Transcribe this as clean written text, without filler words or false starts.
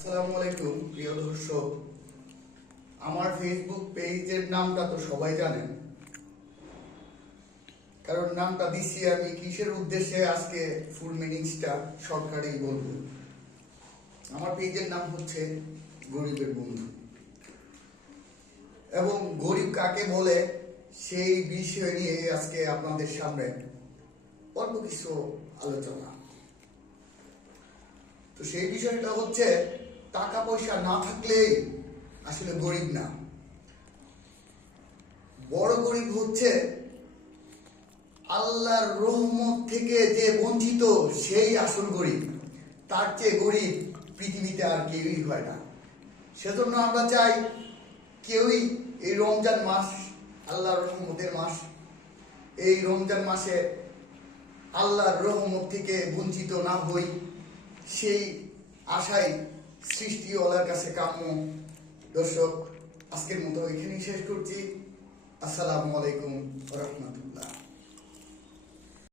আসসালামু আলাইকুম প্রিয় দর্শক। আমার ফেসবুক পেজের নামটা তো সবাই জানেন, কারণ নামটা দিচ্ছি আমি কিসের উদ্দেশ্যে আজকে ফুল মিনিংসটা শর্টকাটেই বলবো। আমার পেজের নাম হচ্ছে গরিবের বন্ধু, এবং গরিব কাকে বলে সেই বিষয় নিয়ে আজকে আপনাদের সামনে অল্প কিছু আলোচনা। তো সেই বিষয়টা হচ্ছে, টাকা পয়সা না থাকলেই আসলে গরিব না। বড় গরিব হচ্ছে আল্লাহর রহমত থেকে যে বঞ্চিত, সেই আসল গরিব। তার চেয়ে গরিব পৃথিবীতে আর কেউই হয় না। সেজন্য আমরা চাই কেউই এই রমজান মাস আল্লাহর রহমতের মাস, এই রমজান মাসে আল্লাহর রহমত থেকে বঞ্চিত না হই, সেই আশায় সৃষ্টিওয়ালার কাছে কাম্য। দর্শক, আজকের মতো এখানেই শেষ করছি। আসসালামু আলাইকুম।